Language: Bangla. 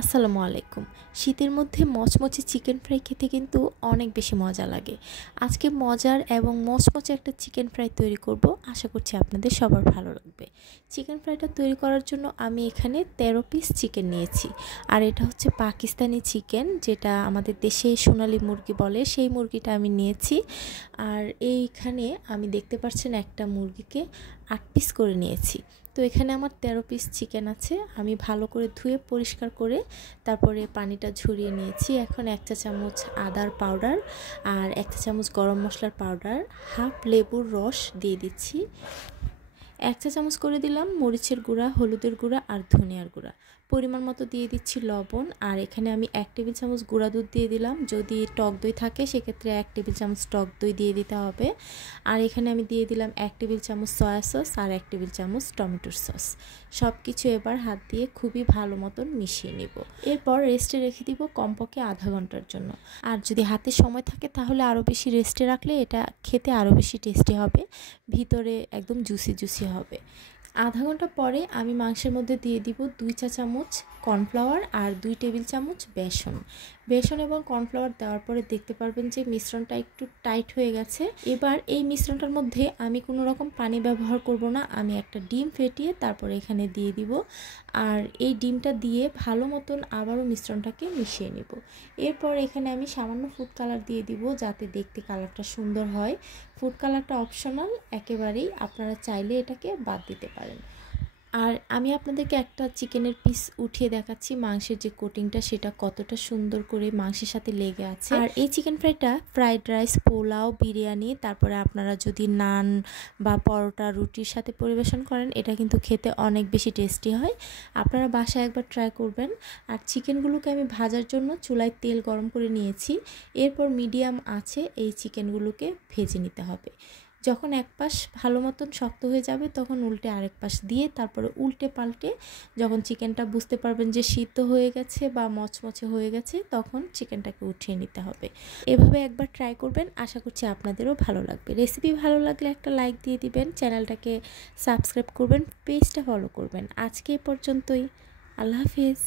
আসসালামু আলাইকুম। শীতের মধ্যে মচমচে চিকেন ফ্রাই খেতে কিন্তু অনেক বেশি মজা লাগে। আজকে মজার এবং মচমচে একটা চিকেন ফ্রাই তৈরি করব। আশা করছি আপনাদের সবার ভালো লাগবে। চিকেন ফ্রাইটা তৈরি করার জন্য আমি এখানে 13 পিস চিকেন নিয়েছি। আর এটা হচ্ছে পাকিস্তানি চিকেন, যেটা আমাদের দেশে সোনালী মুরগি বলে, সেই মুরগিটা আমি নিয়েছি। আর এইখানে আমি দেখতে পাচ্ছেন একটা মুরগিকে 8 পিস করে নিয়েছি। তো এখানে আমার 13 পিস চিকেন আছে। আমি ভালো করে ধুয়ে পরিষ্কার করে তারপরে পানিটা ঝরিয়ে নিয়েছি। এখন 1 চা চামচ আদার পাউডার আর 1 চা চামচ গরম মশলার পাউডার, হাফ লেবুর রস দিয়ে দিচ্ছি। 1 চা চামচ করে দিলাম মরিচের গুঁড়া, হলুদের গুঁড়া আর ধনিয়ার গুঁড়া। পরিমাণ মতো দিয়ে দিচ্ছি লবণ। আর এখানে আমি 1 টেবিল চামচ গুঁড়া দুধ দিয়ে দিলাম। যদি টক দই থাকে সেক্ষেত্রে 1 টেবিল চামচ টক দই দিয়ে দিতে হবে। আর এখানে আমি দিয়ে দিলাম 1 টেবিল চামচ সয়া সস আর 1 টেবিল চামচ টমেটোর সস। সব কিছু এবার হাত দিয়ে খুবই ভালো মতন মিশিয়ে নেব। এরপর রেস্টে রেখে দিব কমপক্ষে আধা ঘন্টার জন্য। আর যদি হাতে সময় থাকে তাহলে আরও বেশি রেস্টে রাখলে এটা খেতে আরও বেশি টেস্টি হবে, ভিতরে একদম জুসি জুসি হবে। আধা ঘন্টা পরে আমি মাংসের মধ্যে দিয়ে দিব 2 চা চামচ কর্নফ্লাওয়ার আর 2 টেবিল চামচ বেসন এবং কর্নফ্লাওয়ার দেওয়ার পরে দেখতে পারবেন যে মিশ্রণটা একটু টাইট হয়ে গেছে। এবার এই মিশ্রণটার মধ্যে আমি কোনো রকম পানি ব্যবহার করব না। আমি একটা ডিম ফেটিয়ে তারপরে এখানে দিয়ে দিব। আর এই ডিমটা দিয়ে ভালো মতন আবারও মিশ্রণটাকে মিশিয়ে নেব। এরপর এখানে আমি সামান্য ফুড কালার দিয়ে দিব, যাতে দেখতে কালারটা সুন্দর হয়। ফুড কালারটা অপশনাল, একেবারেই আপনারা চাইলে এটাকে বাদ দিতে পারেন। আর আমি আপনাদেরকে একটা চিকেনের পিস উঠিয়ে দেখাচ্ছি, মাংসের যে কোটিংটা সেটা কতটা সুন্দর করে মাংসের সাথে লেগে আছে। আর এই চিকেন ফ্রাইটা ফ্রাইড রাইস, পোলাও, বিরিয়ানি, তারপরে আপনারা যদি নান বা পরোটা, রুটির সাথে পরিবেশন করেন, এটা কিন্তু খেতে অনেক বেশি টেস্টি হয়। আপনারা বাসায় একবার ট্রাই করবেন। আর চিকেনগুলোকে আমি ভাজার জন্য চুলায় তেল গরম করে নিয়েছি। এরপর মিডিয়াম আঁচে এই চিকেনগুলোকে ভেজে নিতে হবে। যখন এক পাশ ভালো মতন শক্ত হয়ে যাবে তখন উল্টে আরেক পাশ দিয়ে তারপরে উল্টে পাল্টে যখন চিকেনটা বুঝতে পারবেন যে সিদ্ধ হয়ে গেছে বা মচমচে হয়ে গেছে, তখন চিকেনটাকে উঠিয়ে নিতে হবে। এভাবে একবার ট্রাই করবেন, আশা করছি আপনাদেরও ভালো লাগবে। রেসিপি ভালো লাগলে একটা লাইক দিয়ে দিবেন, চ্যানেলটাকে সাবস্ক্রাইব করবেন, পেজটা ফলো করবেন। আজকে এ পর্যন্তই। আল্লাহ হাফিজ।